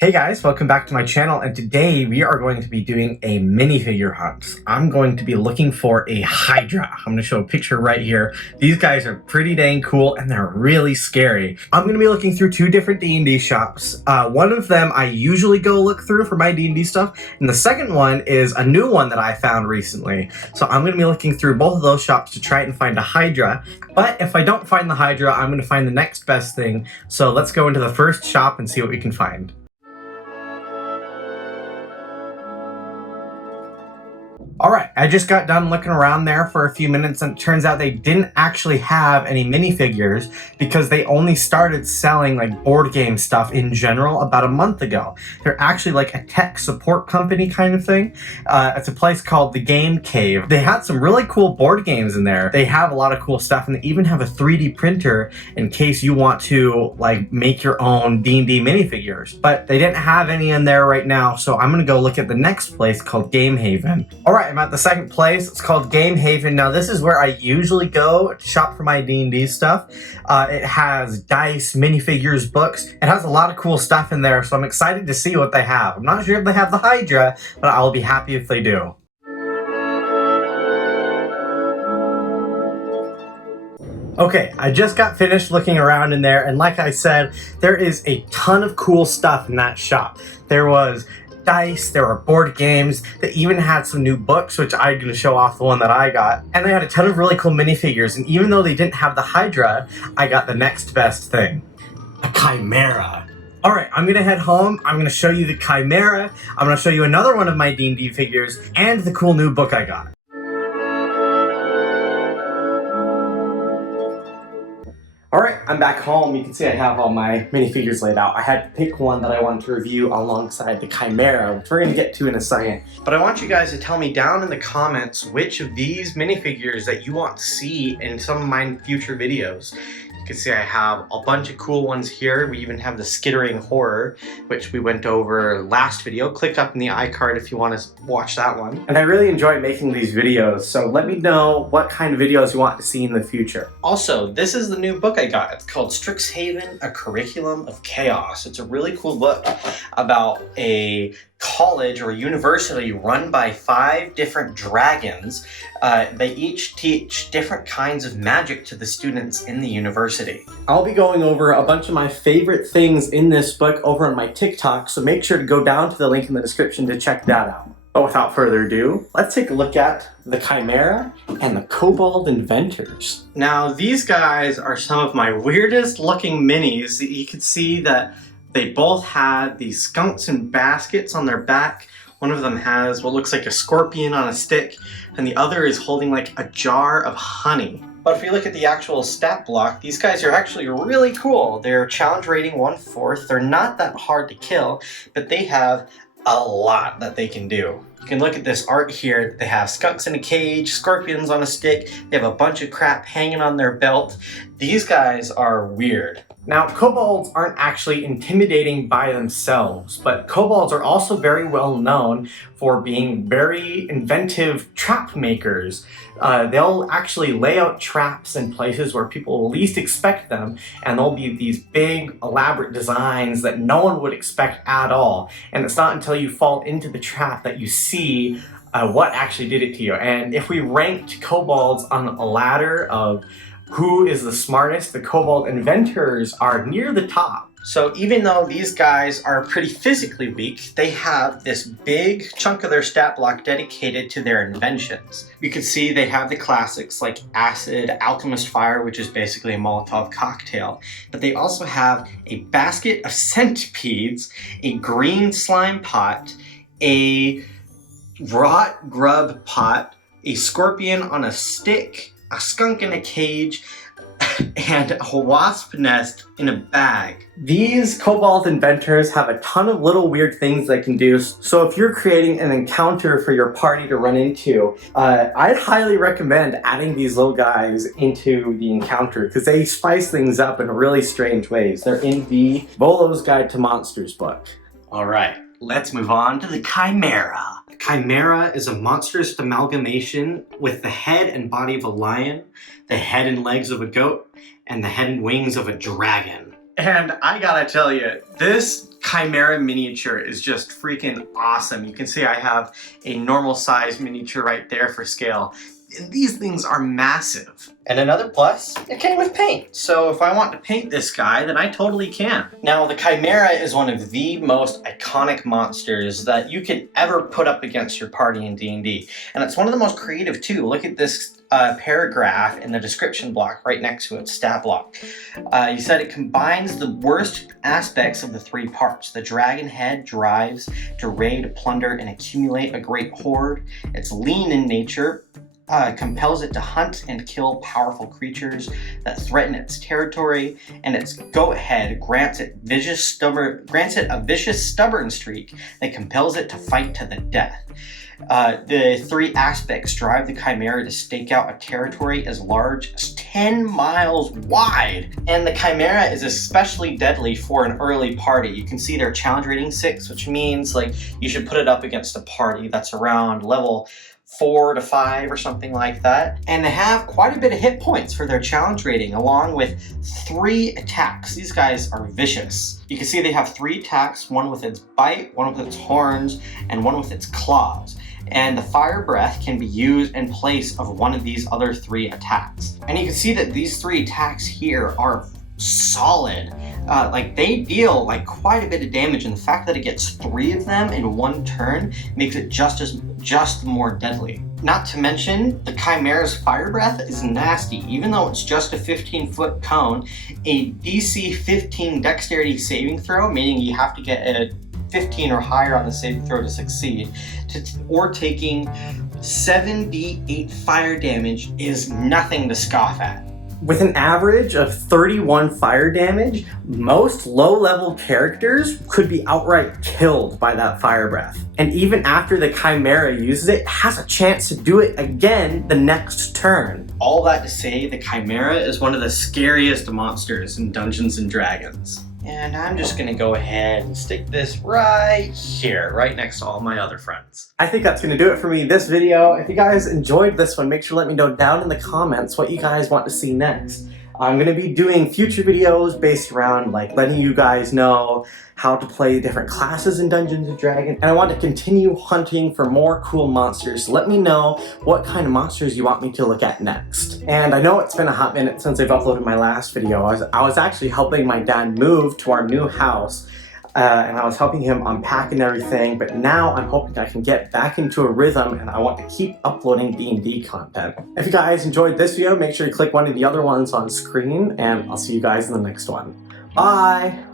Hey guys, welcome back to my channel, and today we are going to be doing a minifigure hunt. I'm going to be looking for a Hydra. I'm going to show a picture right here. These guys are pretty dang cool and they're really scary. I'm going to be looking through two different D&D shops. One of them I usually go look through for my D&D stuff, and the second one is a new one that I found recently. So I'm going to be looking through both of those shops to try and find a Hydra. But if I don't find the Hydra, I'm going to find the next best thing. So let's go into the first shop and see what we can find. Alright, I just got done looking around there for a few minutes, and it turns out they didn't actually have any minifigures because they only started selling like board game stuff in general about a month ago. They're actually like a tech support company kind of thing. It's a place called the Game Cave. They had some really cool board games in there. They have a lot of cool stuff, and they even have a 3D printer in case you want to like make your own D&D minifigures. But they didn't have any in there right now, so I'm gonna go look at the next place called Game Haven. Alright, I'm at the second place. It's called Game Haven. Now this is where I usually go to shop for my D&D stuff. It has dice, minifigures, books. It has a lot of cool stuff in there, so I'm excited to see what they have. I'm not sure if they have the Hydra, but I'll be happy if they do. Okay, I just got finished looking around in there, and like I said, there is a ton of cool stuff in that shop. There was dice, there were board games, they even had some new books, which I'm going to show off the one that I got, and they had a ton of really cool minifigures, and even though they didn't have the Hydra, I got the next best thing, a Chimera. Alright, I'm going to head home, I'm going to show you the Chimera, I'm going to show you another one of my D&D figures, and the cool new book I got. Alright, I'm back home. You can see I have all my minifigures laid out. I had to pick one that I wanted to review alongside the Chimera, which we're going to get to in a second. But I want you guys to tell me down in the comments which of these minifigures that you want to see in some of my future videos. You can see I have a bunch of cool ones here. We even have the Skittering Horror, which we went over last video. Click up in the iCard if you want to watch that one. And I really enjoy making these videos, so let me know what kind of videos you want to see in the future. Also, this is the new book I got. It's called Strixhaven, A Curriculum of Chaos. It's a really cool book about a college or university run by 5 different dragons. They each teach different kinds of magic to the students in the university. I'll be going over a bunch of my favorite things in this book over on my TikTok, so make sure to go down to the link in the description to check that out. But without further ado, let's take a look at the Chimera and the Cobalt Inventors. Now these guys are some of my weirdest looking minis. You can see that they both had these skunks and baskets on their back. One of them has what looks like a scorpion on a stick, and the other is holding like a jar of honey. But if you look at the actual stat block, these guys are actually really cool. They're challenge rating 1/4. They're not that hard to kill, but they have a lot that they can do. You can look at this art here. They have skunks in a cage, scorpions on a stick. They have a bunch of crap hanging on their belt. These guys are weird. Now, kobolds aren't actually intimidating by themselves, but kobolds are also very well known for being very inventive trap makers. They'll actually lay out traps in places where people will least expect them, and there'll be these big, elaborate designs that no one would expect at all. And it's not until you fall into the trap that you see what actually did it to you. And if we ranked kobolds on a ladder of who is the smartest, the Cobalt Inventors are near the top. So even though these guys are pretty physically weak, they have this big chunk of their stat block dedicated to their inventions. You can see they have the classics like Acid, Alchemist Fire, which is basically a Molotov cocktail, but they also have a basket of centipedes, a green slime pot, a rot grub pot, a scorpion on a stick, a skunk in a cage, and a wasp nest in a bag. These Cobalt Inventors have a ton of little weird things they can do, so if you're creating an encounter for your party to run into, I'd highly recommend adding these little guys into the encounter because they spice things up in really strange ways. They're in the Volo's Guide to Monsters book. Alright, let's move on to the Chimera. Chimera is a monstrous amalgamation with the head and body of a lion, the head and legs of a goat, and the head and wings of a dragon. And I gotta tell you, this Chimera miniature is just freaking awesome. You can see I have a normal size miniature right there for scale. And these things are massive. And another plus, it came with paint. So if I want to paint this guy, then I totally can. Now, the Chimera is one of the most iconic monsters that you could ever put up against your party in D&D. And it's one of the most creative too. Look at this paragraph in the description block right next to it, stat block. You said it combines the worst aspects of the three parts. The dragon head drives to raid, plunder, and accumulate a great hoard. It's lean in nature, compels it to hunt and kill powerful creatures that threaten its territory, and its goat head grants it a vicious stubborn streak that compels it to fight to the death. The three aspects drive the Chimera to stake out a territory as large as 10 miles wide. And the Chimera is especially deadly for an early party. You can see their challenge rating 6, which means like you should put it up against a party that's around level 4 to 5 or something like that. And they have quite a bit of hit points for their challenge rating, along with 3 attacks. These guys are vicious. You can see they have 3 attacks, one with its bite, one with its horns, and one with its claws. And the fire breath can be used in place of one of these other 3 attacks. And you can see that these 3 attacks here are solid. Like they deal like quite a bit of damage, and the fact that it gets 3 of them in one turn makes it just more deadly. Not to mention, the Chimera's fire breath is nasty. Even though it's just a 15-foot cone, a DC 15 dexterity saving throw, meaning you have to get a 15 or higher on the saving throw to succeed, or taking 7d8 fire damage is nothing to scoff at. With an average of 31 fire damage, most low-level characters could be outright killed by that fire breath. And even after the Chimera uses it, has a chance to do it again the next turn. All that to say, the Chimera is one of the scariest monsters in Dungeons & Dragons. And I'm just gonna go ahead and stick this right here, right next to all my other friends. I think that's gonna do it for me this video. If you guys enjoyed this one, make sure to let me know down in the comments what you guys want to see next. I'm gonna be doing future videos based around like letting you guys know how to play different classes in Dungeons & Dragons, and I want to continue hunting for more cool monsters. So let me know what kind of monsters you want me to look at next. And I know it's been a hot minute since I've uploaded my last video. I was actually helping my dad move to our new house, and I was helping him unpack and everything, but now I'm hoping I can get back into a rhythm, and I want to keep uploading D&D content. If you guys enjoyed this video, make sure to click one of the other ones on screen, and I'll see you guys in the next one. Bye!